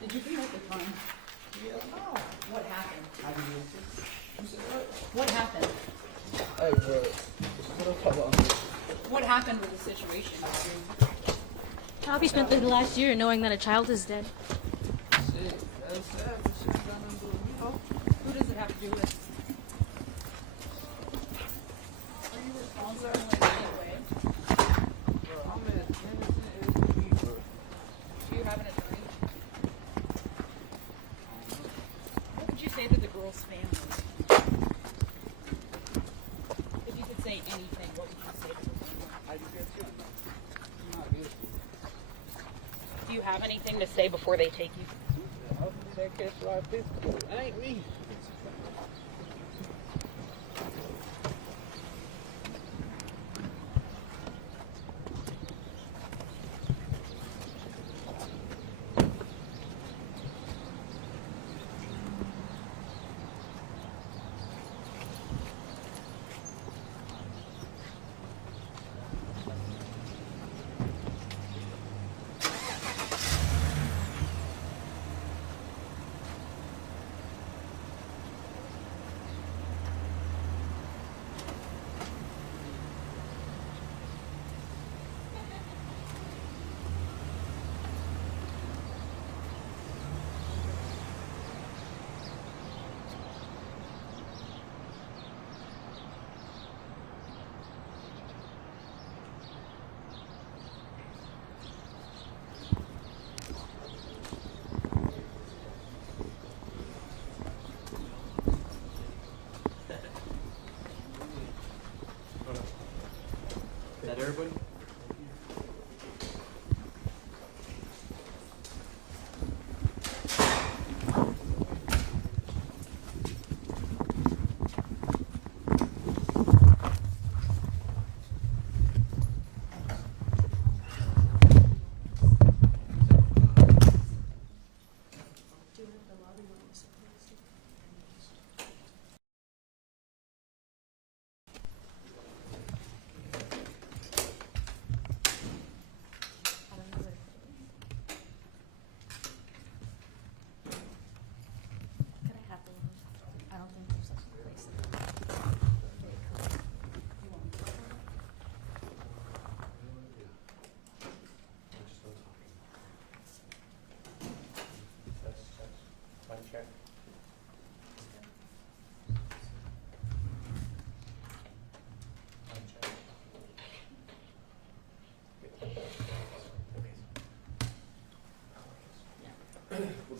Did you come at the time? Yeah, no. What happened? I didn't. You said what? What happened? Hey, bro. What the fuck? What happened with the situation? How have you spent the last year knowing that a child is dead? Shit, that's sad. But shit got nothing to do with me, though. Who does it have to do with? Are you responsible in any way? Bro, I'm at innocent as me, bro. Do you have an attorney? What would you say to the girl's family? If you could say anything, what would you say to the family? How you get you? I'm not good. Do you have anything to say before they take you? I'll take care of like this. It ain't me.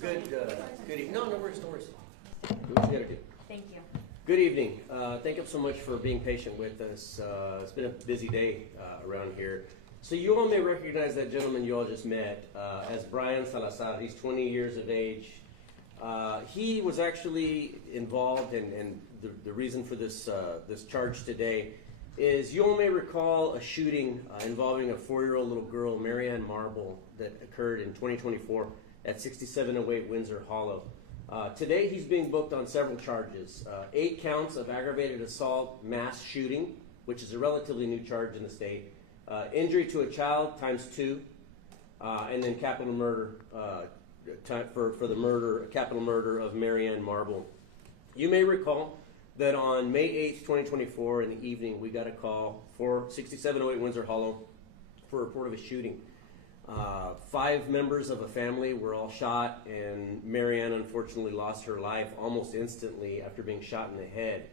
Good evening. No worries, no worries. Do what you gotta do. Thank you. Good evening. Thank you so much for being patient with us. It's been a busy day around here. So you all may recognize that gentleman you all just met as Brian Salazar. He's 20 years of age. He was actually involved, and the reason for this charge today is you all may recall a shooting involving a 4-year-old little girl, Marianne Marble, that occurred in 2024 at 6708 Windsor Hollow. Today he's being booked on several charges. 8 counts of aggravated assault mass shooting, which is a relatively new charge in the state. Injury to a child ×2, and then capital murder for the capital murder of Marianne Marble. You may recall that on May 8th, 2024 in the evening, we got a call for 6708 Windsor Hollow for a report of a shooting. 5 members of a family were all shot, and Marianne unfortunately lost her life almost instantly after being shot in the head.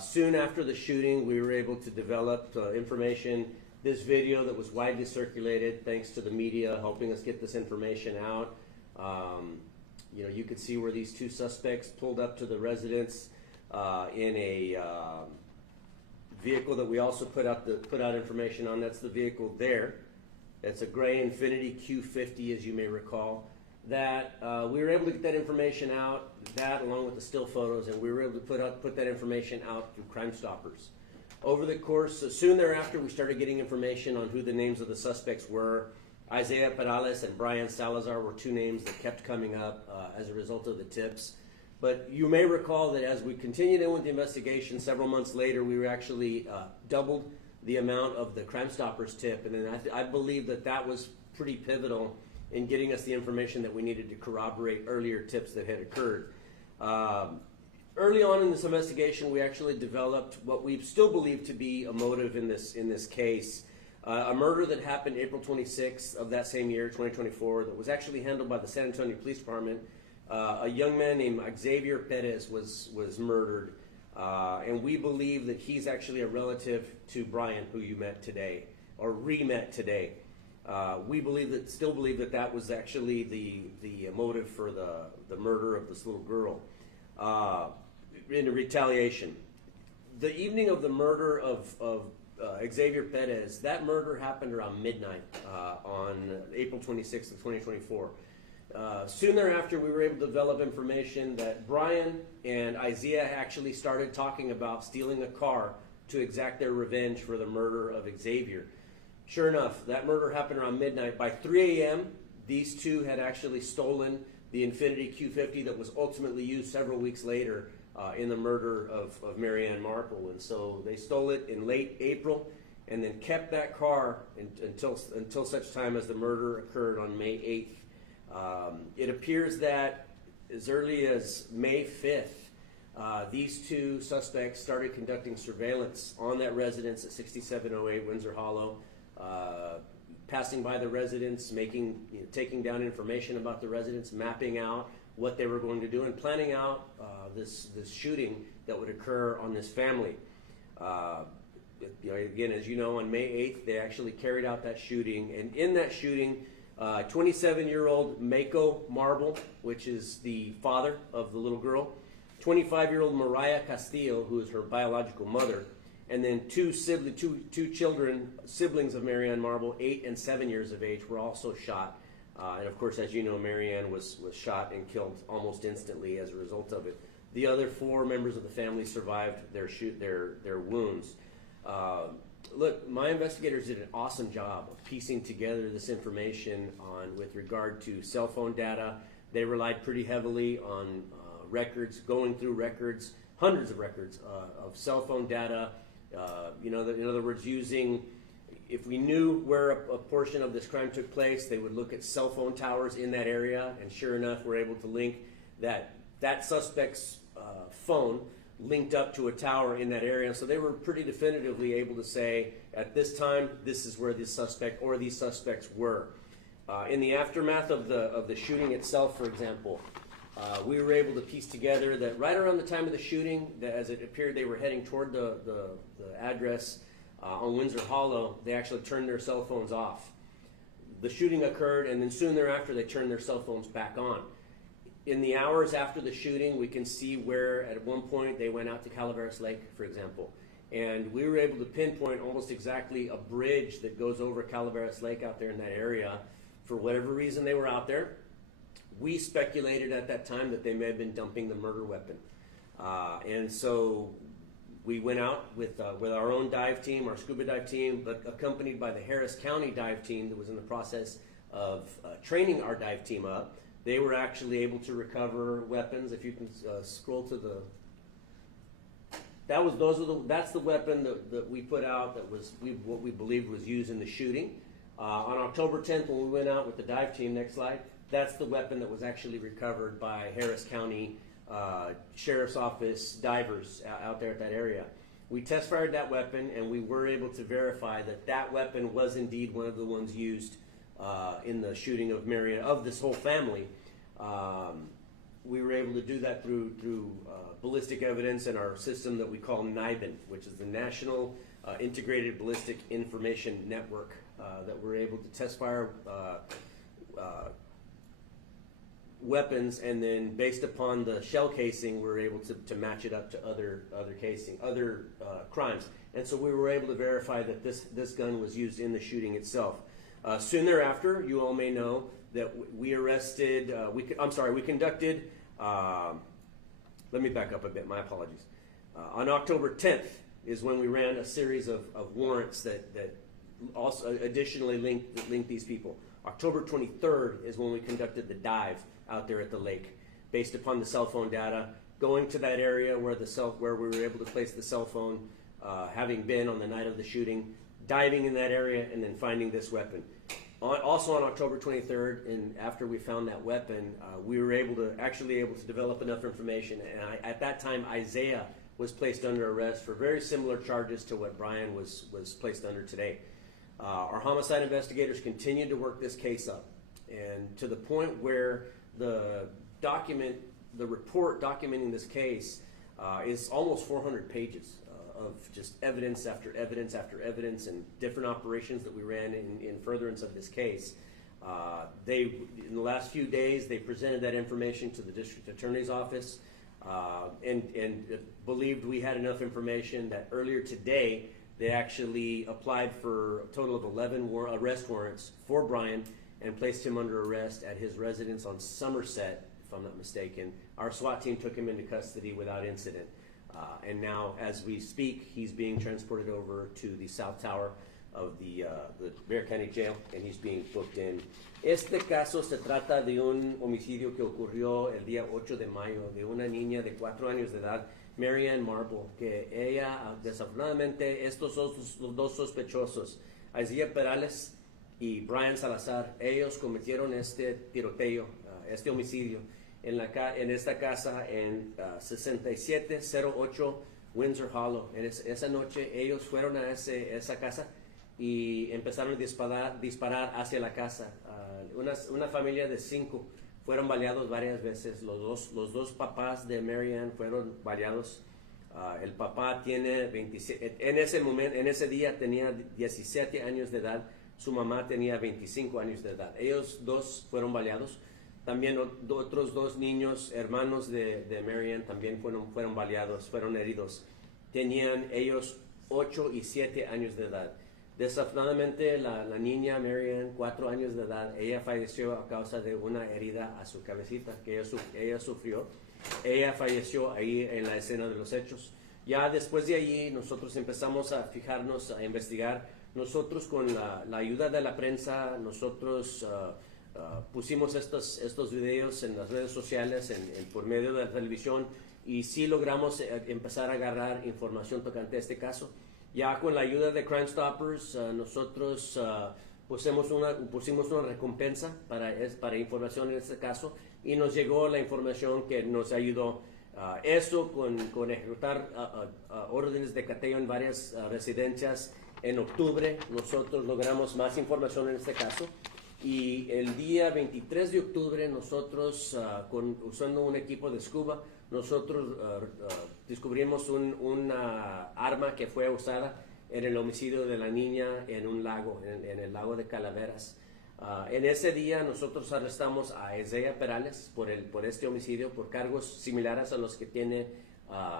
Soon after the shooting, we were able to develop information, this video that was widely circulated thanks to the media helping us get this information out. You could see where these 2 suspects pulled up to the residence in a vehicle that we also put out information on. That's the vehicle there. It's a gray Infiniti Q50, as you may recall. That we were able to get that information out, that along with the still photos, and we were able to put that information out through Crime Stoppers. Over the course, soon thereafter, we started getting information on who the names of the suspects were. Isaiah Perales and Brian Salazar were 2 names that kept coming up as a result of the tips. But you may recall that as we continued in with the investigation, several months later, we were actually doubled the amount of the Crime Stoppers tip, and then I believe that was pretty pivotal in getting us the information that we needed to corroborate earlier tips that had occurred. Early on in this investigation, we actually developed what we still believe to be a motive in this case. A murder that happened April 26th of that same year, 2024, that was actually handled by the San Antonio Police Department. A young man named Xavier Perez was murdered, and we believe that he's actually a relative to Brian, who you met today, or re-met today. We still believe that was actually the motive for the murder of this little girl. In a retaliation. The evening of the murder of Xavier Perez, that murder happened around midnight on April 26th of 2024. Soon thereafter, we were able to develop information that Brian and Isaiah actually started talking about stealing a car to exact their revenge for the murder of Xavier. Sure enough, that murder happened around midnight. By 3 a.m., these 2 had actually stolen the Infiniti Q50 that was ultimately used several weeks later in the murder of Marianne Marble. And so they stole it in late April and then kept that car until such time as the murder occurred on May 8th. It appears that as early as May 5th, these 2 suspects started conducting surveillance on that residence at 6708 Windsor Hollow, passing by the residence, taking down information about the residence, mapping out what they were going to do, and planning out this shooting that would occur on this family. Again, as you know, on May 8th, they actually carried out that shooting, and in that shooting, 27-year-old Mako Marble, which is the father of the little girl, 25-year-old Mariah Castillo, who is her biological mother, and then 2 children, siblings of Marianne Marble, 8 and 7 years of age, were also shot. And of course, as you know, Marianne was shot and killed almost instantly as a result of it. The other 4 members of the family survived their wounds. Look, my investigators did an awesome job of piecing together this information with regard to cell phone data. They relied pretty heavily on records, going through records, hundreds of records of cell phone data. In other words, if we knew where a portion of this crime took place, they would look at cell phone towers in that area, and sure enough, we're able to link that suspect's phone linked up to a tower in that area. So they were pretty definitively able to say, at this time, this is where this suspect or these suspects were. In the aftermath of the shooting itself, for example, we were able to piece together that right around the time of the shooting, as it appeared they were heading toward the address on Windsor Hollow, they actually turned their cell phones off. the shooting occurred, and then soon thereafter they turned their cell phones back on. In the hours after the shooting, we can see where at one point they went out to Calaveras Lake, for example. And we were able to pinpoint almost exactly a bridge that goes over Calaveras Lake out there in that area. For whatever reason they were out there, we speculated at that time that they may have been dumping the murder weapon. And so we went out with our own dive team, our scuba dive team, but accompanied by the Harris County dive team that was in the process of training our dive team up. They were actually able to recover weapons. If you can scroll to the, that's the weapon that we put out that was what we believed was used in the shooting. On October 10th, when we went out with the dive team, next slide, that's the weapon that was actually recovered by Harris County Sheriff's Office divers out there at that area. We test fired that weapon, and we were able to verify that that weapon was indeed one of the ones used in the shooting of Marion, of this whole family. We were able to do that through ballistic evidence in our system that we call NIBIN, which is the National Integrated Ballistic Information Network, that we're able to test fire weapons, and then based upon the shell casing, we're able to match it up to other crimes. And so we were able to verify that this gun was used in the shooting itself. Soon thereafter, you all may know that we arrested, we conducted, let me back up a bit, my apologies. On October 10th is when we ran a series of warrants that also additionally linked these people. October 23rd is when we conducted the dive out there at the lake, based upon the cell phone data, going to that area where we were able to place the cell phone, having been on the night of the shooting, diving in that area, and then finding this weapon. Also on October 23rd, and after we found that weapon, we were able to develop enough information. And at that time, Isaiah was placed under arrest for very similar charges to what Brian was placed under today. Our homicide investigators continued to work this case up, and to the point where the report documenting this case is almost 400 pages of just evidence after evidence after evidence, and different operations that we ran in furtherance of this case. In the last few days, they presented that information to the district attorney's office, and believed we had enough information that earlier today they actually applied for a total of 11 arrest warrants for Brian and placed him under arrest at his residence on Somerset, if I'm not mistaken. Our SWAT team took him into custody without incident. And now, as we speak, he's being transported over to the South Tower of the Bexar County Jail, and he's being booked in. Este caso se trata de un homicidio que ocurrió el día 8 de mayo de una niña de 4 años de edad, Marianne Marble, que ella, desafortunadamente, estos los dos sospechosos, Isaiah Perales y Brian Salazar, ellos cometieron este tiroteo, este homicidio, en esta casa en 6708 Windsor Hollow. Esa noche ellos fueron a esa casa y empezaron a disparar hacia la casa. Una familia de 5 fueron baleados varias veces. Los dos papás de Marianne fueron baleados. El papá tiene 27, en ese día tenía 17 años de edad. Su mamá tenía 25 años de edad. Ellos dos fueron baleados. También otros 2 niños, hermanos de Marianne, también fueron baleados, fueron heridos. Tenían ellos 8 y 7 años de edad. Desafortunadamente, la niña Marianne, 4 años de edad, ella falleció a causa de una herida a su cabecita que ella sufrió. Ella falleció ahí en la escena de los hechos. Ya después de allí, nosotros empezamos a fijarnos, a investigar. Nosotros, con la ayuda de la prensa, nosotros pusimos estos videos en las redes sociales, por medio de la televisión, y sí logramos empezar a agarrar información tocante a este caso. Ya con la ayuda de Crime Stoppers, nosotros pusimos una recompensa para información en este caso, y nos llegó la información que nos ayudó. Eso con ejecutar órdenes de cateo en varias residencias. En octubre nosotros logramos más información en este caso, y el día 23 de octubre nosotros, usando un equipo de scuba, nosotros descubrimos una arma que fue usada en el homicidio de la niña en un lago, en el lago de Calaveras. En ese día nosotros arrestamos a Isaiah Perales por este homicidio, por cargos similares a los que tiene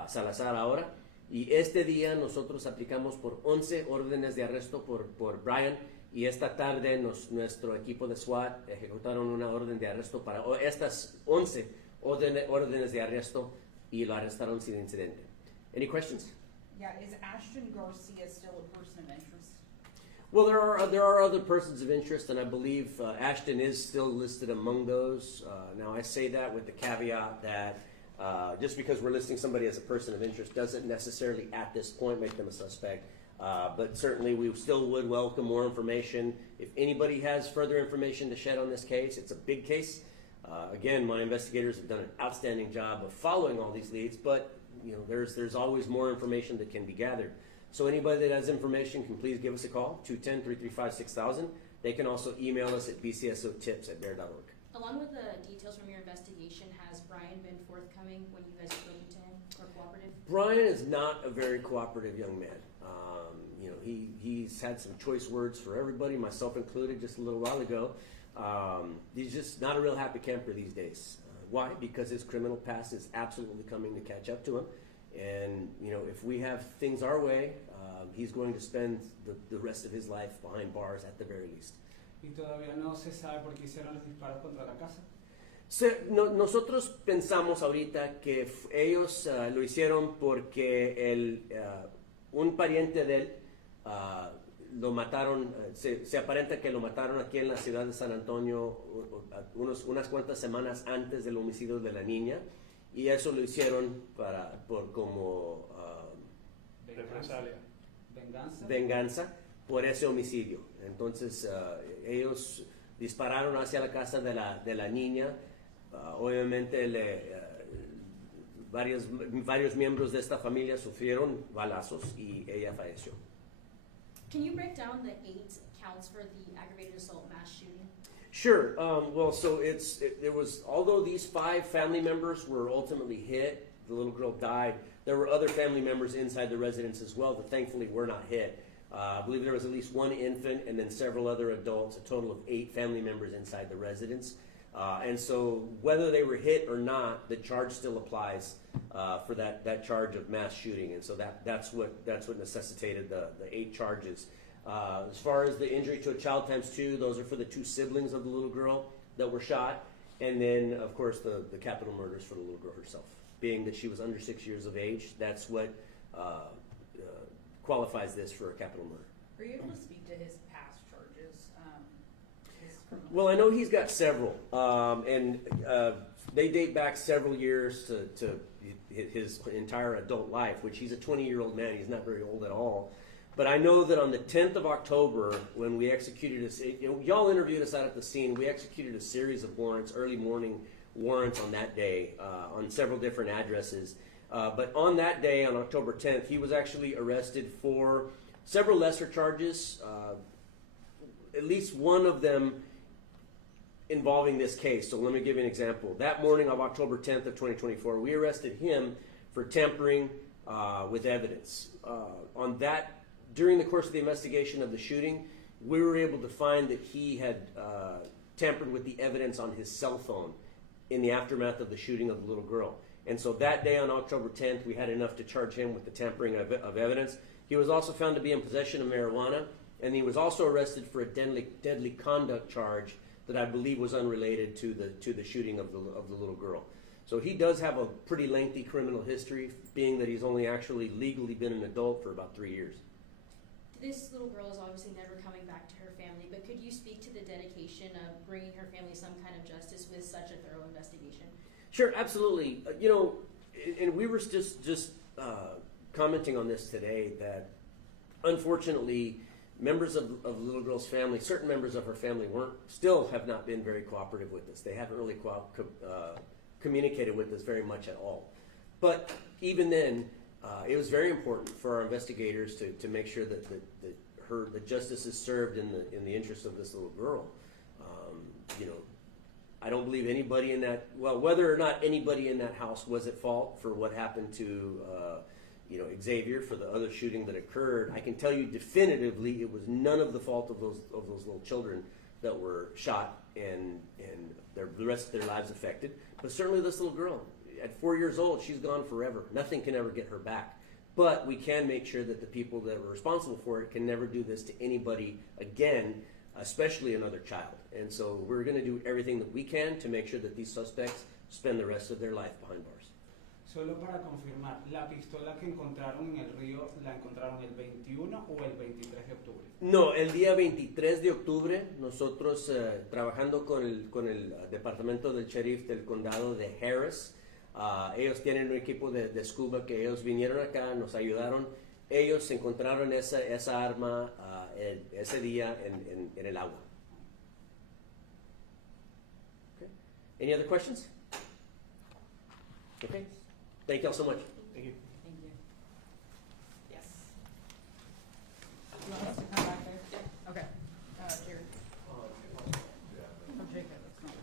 Salazar ahora. Y este día nosotros aplicamos por 11 órdenes de arresto por Brian. Y esta tarde nuestro equipo de SWAT ejecutaron una orden de arresto para estas 11 órdenes de arresto y lo arrestaron sin incidente. Any questions? Yeah, is Ashton Garcia still a person of interest? Well, there are other persons of interest, and I believe Ashton is still listed among those. Now, I say that with the caveat that just because we're listing somebody as a person of interest doesn't necessarily at this point make them a suspect. But certainly we still would welcome more information. If anybody has further information to shed on this case, it's a big case. Again, my investigators have done an outstanding job of following all these leads, but there's always more information that can be gathered. So anybody that has information can please give us a call, 210-335-6000. They can also email us at bcsotips@bear.org. Along with the details from your investigation, has Brian been forthcoming when you guys have spoken to him or cooperative? Brian is not a very cooperative young man. He's had some choice words for everybody, myself included, just a little while ago. He's just not a real happy camper these days. Why? Because his criminal past is absolutely coming to catch up to him. And, if we have things our way, he's going to spend the rest of his life behind bars at the very least. Y todavía no se sabe por qué hicieron los disparos contra la casa. Nosotros pensamos ahorita que ellos lo hicieron porque un pariente de él lo mataron, se aparenta que lo mataron aquí en la ciudad de San Antonio unas cuantas semanas antes del homicidio de la niña, y eso lo hicieron como venganza por ese homicidio. Entonces ellos dispararon hacia la casa de la niña. Obviamente varios miembros de esta familia sufrieron balazos y ella falleció. Can you break down the 8 counts for the aggravated assault mass shooting? Sure. Well, so there was, although these 5 family members were ultimately hit, the little girl died, there were other family members inside the residence as well that thankfully were not hit. I believe there was at least 1 infant and then several other adults, a total of 8 family members inside the residence. And so whether they were hit or not, the charge still applies for that charge of mass shooting. And so that's what necessitated the 8 charges. As far as the injury to a child times 2, those are for the 2 siblings of the little girl that were shot. And then, of course, the capital murders for the little girl herself. Being that she was under 6 years of age, that's what qualifies this for a capital murder. Are you able to speak to his past charges? Well, I know he's got several, and they date back several years to his entire adult life, which he's a 20-year-old man. He's not very old at all. But I know that on the 10th of October, when we executed y'all interviewed us out at the scene, we executed a series of warrants, early morning warrants on that day, on several different addresses. But on that day, on October 10th, he was actually arrested for several lesser charges, at least one of them involving this case. So let me give you an example. That morning of October 10th of 2024, we arrested him for tampering with evidence. During the course of the investigation of the shooting, we were able to find that he had tampered with the evidence on his cell phone in the aftermath of the shooting of the little girl. And so that day on October 10th, we had enough to charge him with the tampering of evidence. He was also found to be in possession of marijuana, and he was also arrested for a deadly conduct charge that I believe was unrelated to the shooting of the little girl. So he does have a pretty lengthy criminal history, being that he's only actually legally been an adult for about 3 years. This little girl is obviously never coming back to her family, but could you speak to the dedication of bringing her family some kind of justice with such a thorough investigation? Sure, absolutely. And we were just commenting on this today that unfortunately members of the little girl's family, certain members of her family still have not been very cooperative with us. They haven't really communicated with us very much at all. But even then, it was very important for our investigators to make sure that the justice is served in the interest of this little girl. I don't believe anybody whether or not anybody in that house was at fault for what happened to Xavier, for the other shooting that occurred, I can tell you definitively it was none of the fault of those little children that were shot and the rest of their lives affected. But certainly this little girl, at 4 years old, she's gone forever. Nothing can ever get her back. But we can make sure that the people that were responsible for it can never do this to anybody again, especially another child. And so we're going to do everything that we can to make sure that these suspects spend the rest of their life behind bars. Solo para confirmar, la pistola que encontraron en el río, ¿la encontraron el 21 o el 23 de octubre? No, el día 23 de octubre, nosotros trabajando con el departamento del sheriff del condado de Harris, ellos tienen un equipo de scuba que ellos vinieron acá, nos ayudaron. Ellos encontraron esa arma ese día en el agua. Okay. Any other questions? Okay. Thank you all so much. Thank you. Thank you. Yes. You want us to come back there? Yeah. Okay. Jared. Oh, Jacob, it's not.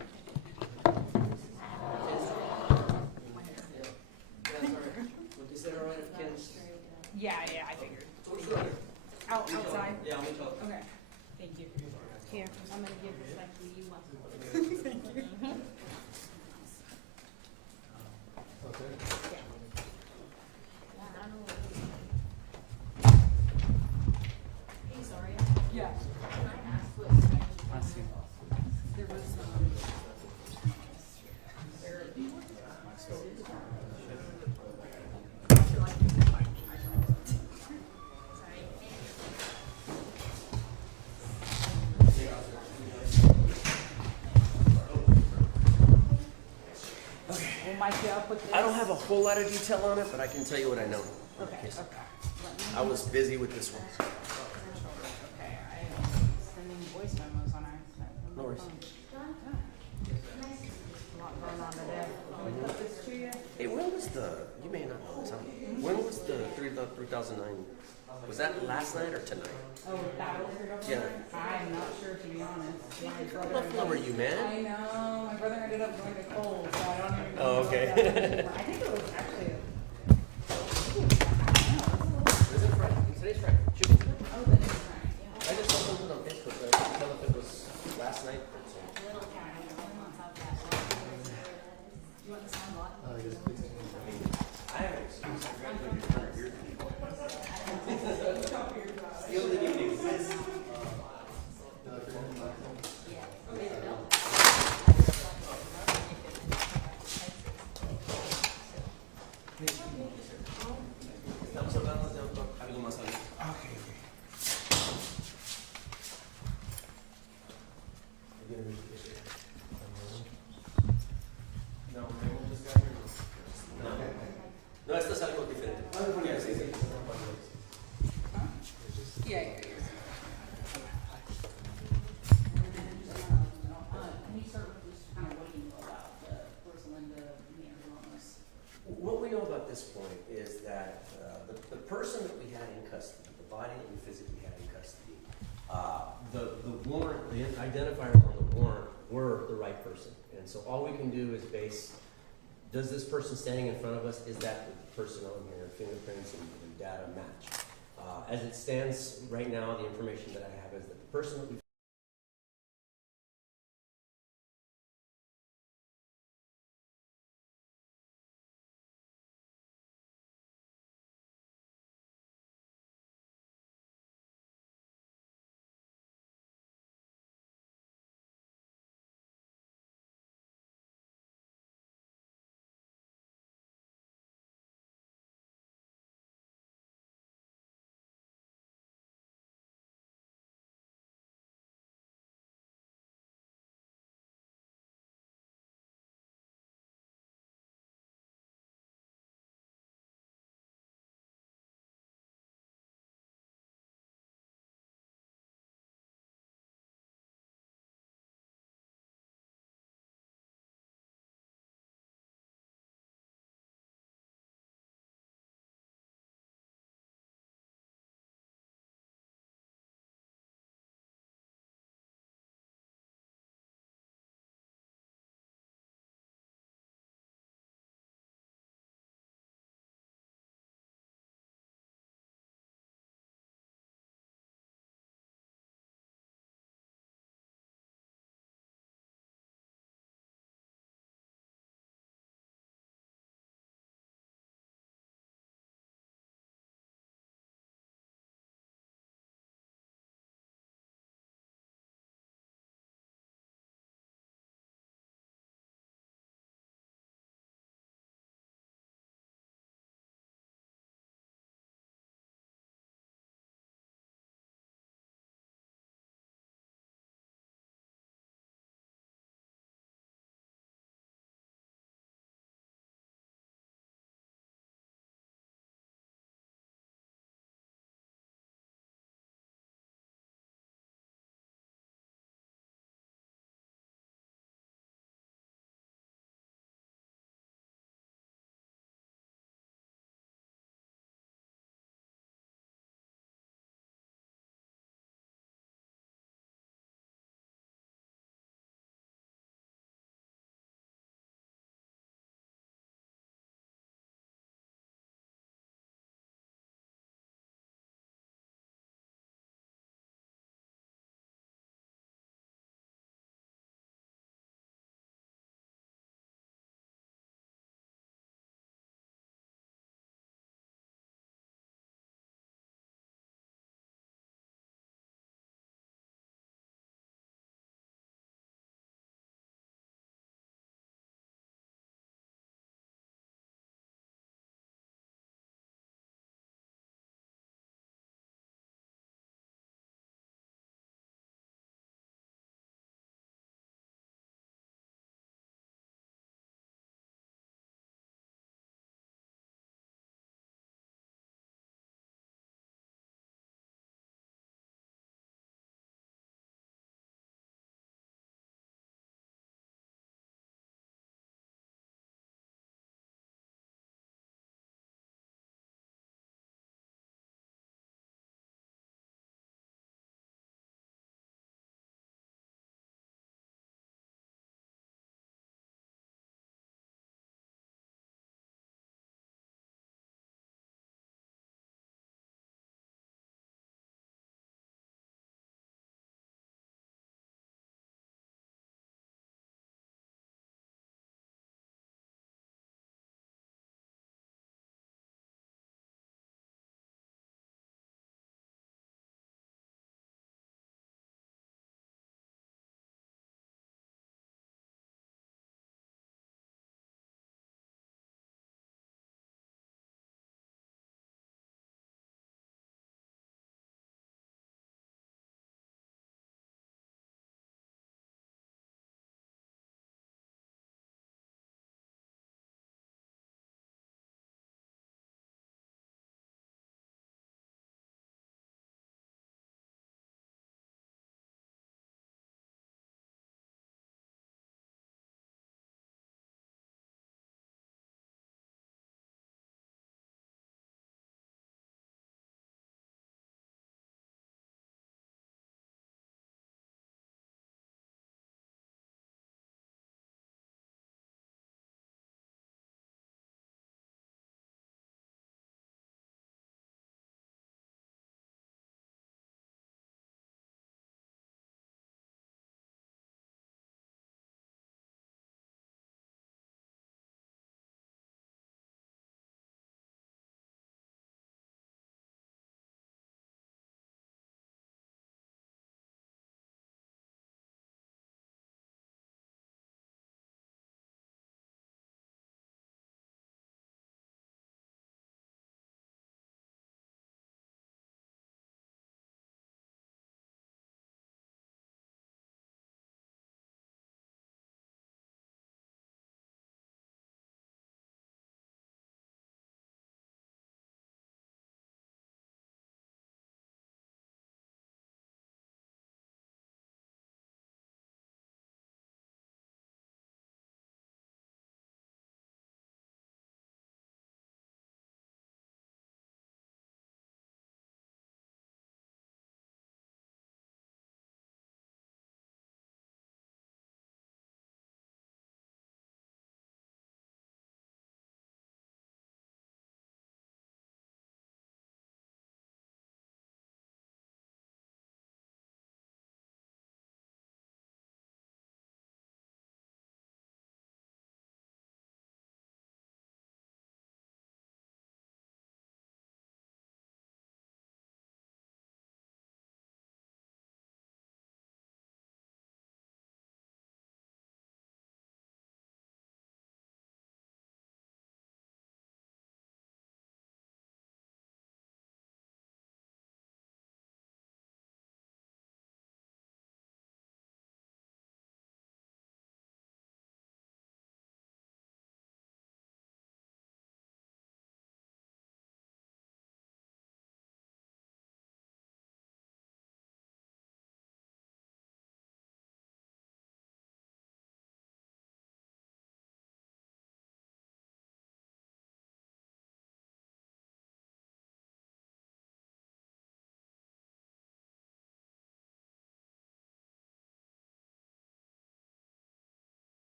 Is that all right if Ken's? Yeah, I figured. Outside? Yeah, I'll meet you. Okay. Thank you. Here, I'm gonna give this back to you. Thank you. Hey, sorry. Yeah. Can I ask what Así. There was, we'll mic you up with this. I don't have a whole lot of detail on it, but I can tell you what I know. Okay, Yes. okay. I was busy with this one. Okay, I am sending voice memos on accident. No worries. A lot going on today. Let me put this to you. Hey, when was you may not know this, huh? When was the 3009? Was that last night or tonight? Oh, that was your governor? Yeah. I'm not sure, to be honest. My brother. What number are you, man? I know. My brother ended up going to Kohl's, so I don't even know. Oh, okay. what that was. I think it was actually. Is it Friday? Today's Friday. Should be tonight. Oh, the next time. Yeah. I just saw something on Facebook, but I couldn't tell if it was last night or so. Little county, only on top of that. You want the sound lot? I have an excuse. I graduated 100 years ago. You only need to exist. Estamos hablando de algo más alto. No, esto es algo diferente. Sí, sí. Yeah. Can you start with just kind of what you know about the Rosalinda Neanderthals? What we know about this point is that the person that we had in custody, the body that we physically had in custody, the warrant, the identifiers on the warrant were the right person. And so all we can do is base, does this person standing in front of us, is that the person on here, fingerprints and data match? As it stands right now, the information that I have is that the person that we